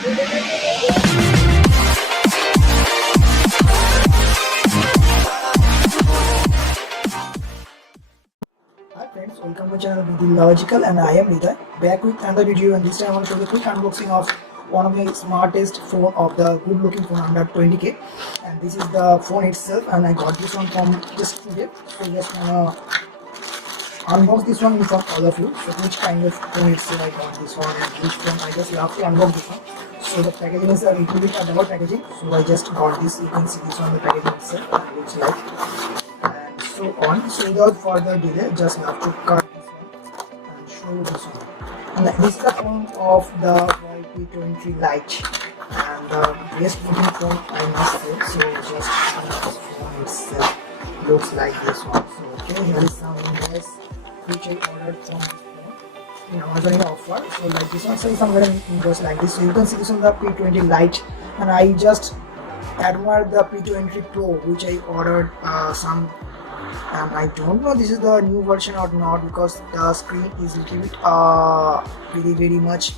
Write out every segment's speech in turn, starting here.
Hi friends, welcome to channel Be Logical, and I am Nidha, back with another video, and this time I want to do a quick unboxing of one of the smartest phone of the good looking phone under 20k, and this is the phone itself, and I got this one from just today. So just unbox this one in front of all of you. So which kind of phone itself I got this one, and which phone I just love to unbox this one. So the packaging is a little bit a double packaging, so I just got this. You can see this on the packaging itself, it looks like. So on, so without further delay, just have to cut this one and show you this one. And this is the phone of the Huawei P20-Lite, and the best looking phone I must say. So just this phone itself looks like this one. So okay, here is some invoice which I ordered from this phone in Amazon offer. So like this one, so some invoice like this. So you can see this on the P20-Lite, and I just admire the P20 Pro which I ordered some. And I don't know this is the new version or not, because the screen is little bit very much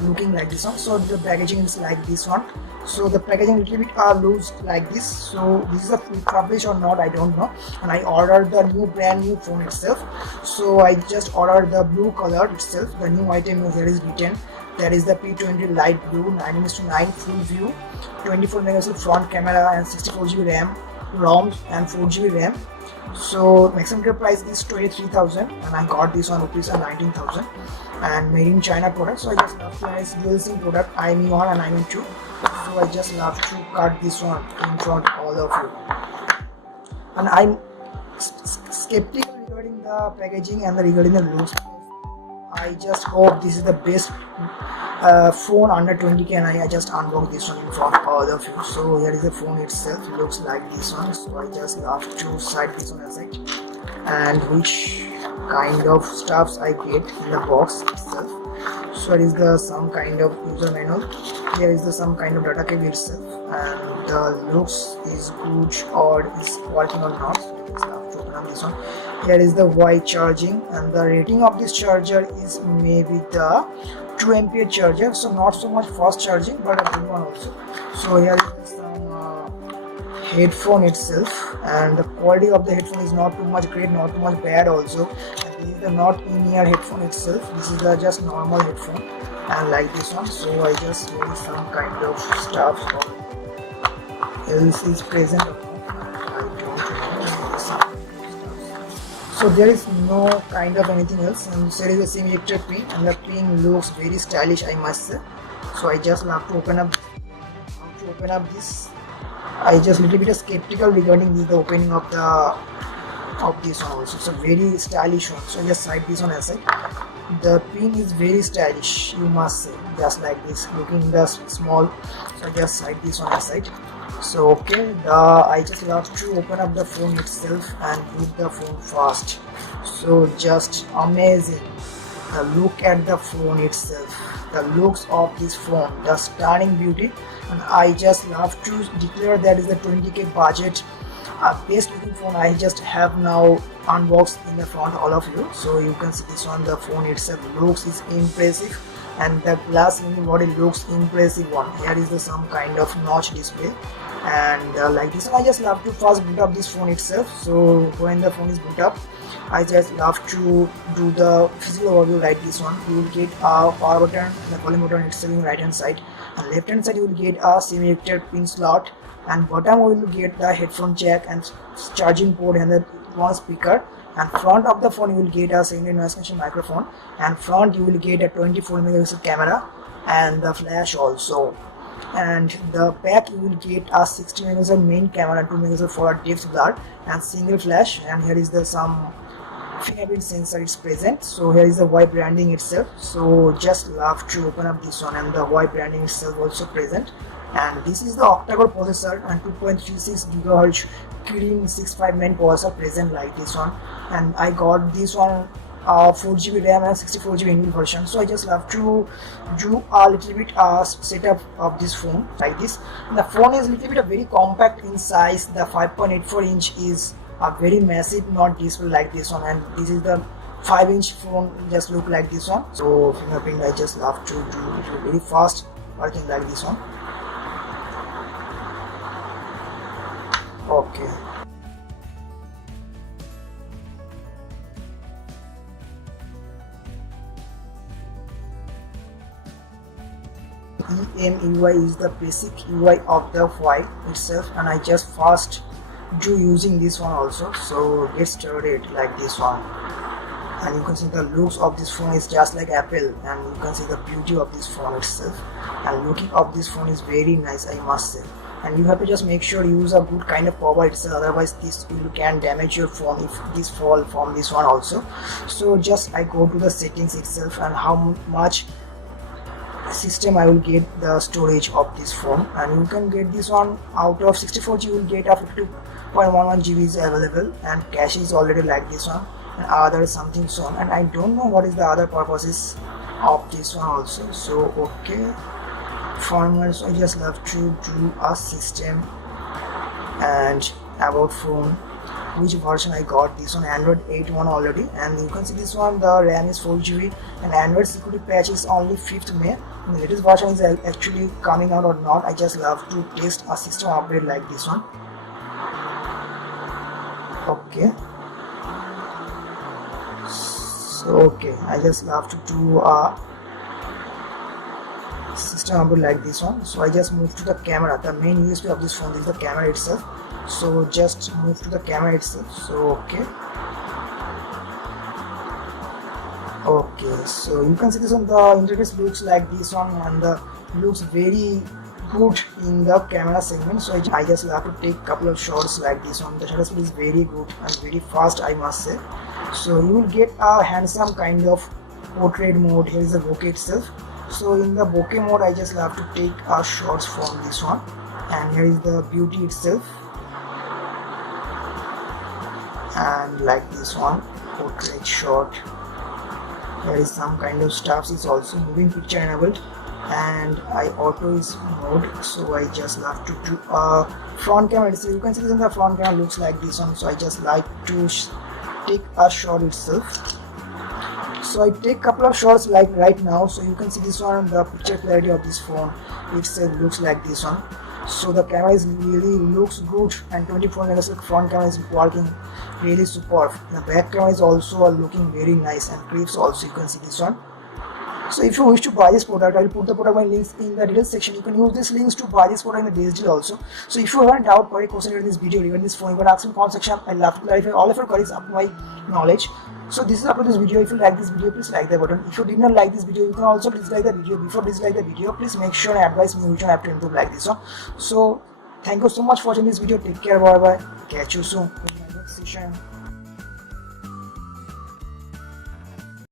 looking like this one. So the packaging is like this one. So the packaging little bit loose like this. So this is a publish or not, I don't know. And I ordered the brand new phone itself. So I just ordered the blue color itself. The new item is there is written. That is the P20 Lite Blue 9:9 full view, 24 megapixel front camera, and 64 GB ROM and 4 GB RAM. So maximum price is 23,000, and I got this on rupees 19,000, and made in China product. So I just love to nice dual SIM product, IME1 and IME2. So I just love to cut this one in front of all of you. And I'm skeptical regarding the packaging and regarding the looks. I just hope this is the best phone under 20k, and I just unbox this one in front of all of you. So here is the phone itself, it looks like this one. So I just love to side this one aside, and which kind of stuffs I get in the box itself. So it is the some kind of user manual. Here is the some kind of data cable itself, and the looks is good or is working or not. So I just love to open up this one. Here is the Huawei charging, and the rating of this charger is maybe the 2 ampere charger, so not so much fast charging, but a good one also. So here is some headphone itself, and the quality of the headphone is not too much great, not too much bad also. And this is the not in-ear headphone itself. This is the just normal headphone, and like this one. So I just need some kind of stuff else is present. I don't know some. So there is no kind of anything else, and there is a SIM ejector pin, and the pin looks very stylish, I must say. So I just love to open up. How to open up this? I just little bit skeptical regarding the opening of this one also. So very stylish one. So just side this one aside. The pin is very stylish, you must say, just like this, looking the small. So just side this one aside. So okay, I just love to open up the phone itself and boot the phone fast. So just amazing. Look at the phone itself, the looks of this phone, the stunning beauty, and I just love to declare that is the 20k budget best looking phone I just have now unboxed in the front all of you. So you can see this one, the phone itself looks is impressive, and the glass in body looks impressive one. Here is the some kind of notch display, and like this one, I just love to first boot up this phone itself. So when the phone is boot up, I just love to do the physical overview like this one. You will get a power button and the volume button itself in right hand side, and left hand side you will get a SIM ejector pin slot, and bottom we will get the headphone jack and charging port and the one speaker, and front of the phone you will get a secondary noise cancellation microphone, and front you will get a 24 megapixel camera and the flash also, and the back you will get a 60 megapixel main camera, 2 megapixel for a depth blur and single flash, and here is the some fingerprint sensor is present. So here is the Huawei branding itself. So just love to open up this one, and the Huawei branding itself also present. And this is the octa-core processor and 2.36 GHz Kirin 659 processor present like this one. And I got this one 4 GB RAM and 64 GB inbuilt version. So I just love to do a little bit setup of this phone like this. And the phone is a little bit very compact in size. The 5.84 inch is a very massive, not display like this one, and this is the 5-inch phone just look like this one. So fingerprint I just love to do very fast working like this one. Okay. EMUI is the basic UI of the Huawei itself, and I just first do using this one also. So get started like this one, and you can see the looks of this phone is just like Apple, and you can see the beauty of this phone itself, and looking of this phone is very nice, I must say. And you have to just make sure you use a good kind of power itself, otherwise this can damage your phone if this fall from this one also. So just I go to the settings itself and how much system I will get the storage of this phone, and you can get this one out of 64GB, you will get up to 2.11GB is available, and cache is already like this one, and other something so on, and I don't know what is the other purposes of this one also. So okay, format, so I just love to do a system and about phone, which version I got. This one Android 8.1 already, and you can see this one the RAM is 4GB, and Android security patch is only 5th May. And the latest version is actually coming out or not. I just love to test a system update like this one. Okay, so okay, I just love to do a system update like this one. So I just move to the camera. The main USP of this phone is the camera itself, so just move to the camera itself. So okay, so you can see this one, the interface looks like this one, and the looks very good in the camera segment. So I just have to take couple of shots like this one. The shutter speed is very good and very fast, I must say. So you will get a handsome kind of portrait mode. Here is the bokeh itself. So in the bokeh mode I just have to take shots from this one, and here is the beauty itself, and like this one portrait shot. There is some kind of stuff is also moving picture enabled, and auto is mode. So I just have to do a front camera. So you can see this in the front camera looks like this one. So I just like to take a shot itself. So I take couple of shots like right now. So you can see this one, the picture clarity of this phone itself looks like this one. So the camera is really looks good, and 24 megapixel front camera is working really superb. The back camera is also looking very nice, and clips also you can see this one. So if you wish to buy this product, I will put the product my links in the details section. You can use these links to buy this product in the DSD also. So if you have any doubt or a question regarding this video, regarding this phone, you can ask me in the comment section. I'll love to clarify all of your queries up to my knowledge. So this is up to this video. If you like this video, please like the button. If you did not like this video, you can also dislike the video. Before dislike the video, please make sure and advise me which one I have to improve like this one. So thank you so much for watching this video. Take care, bye bye. Catch you soon in my next session.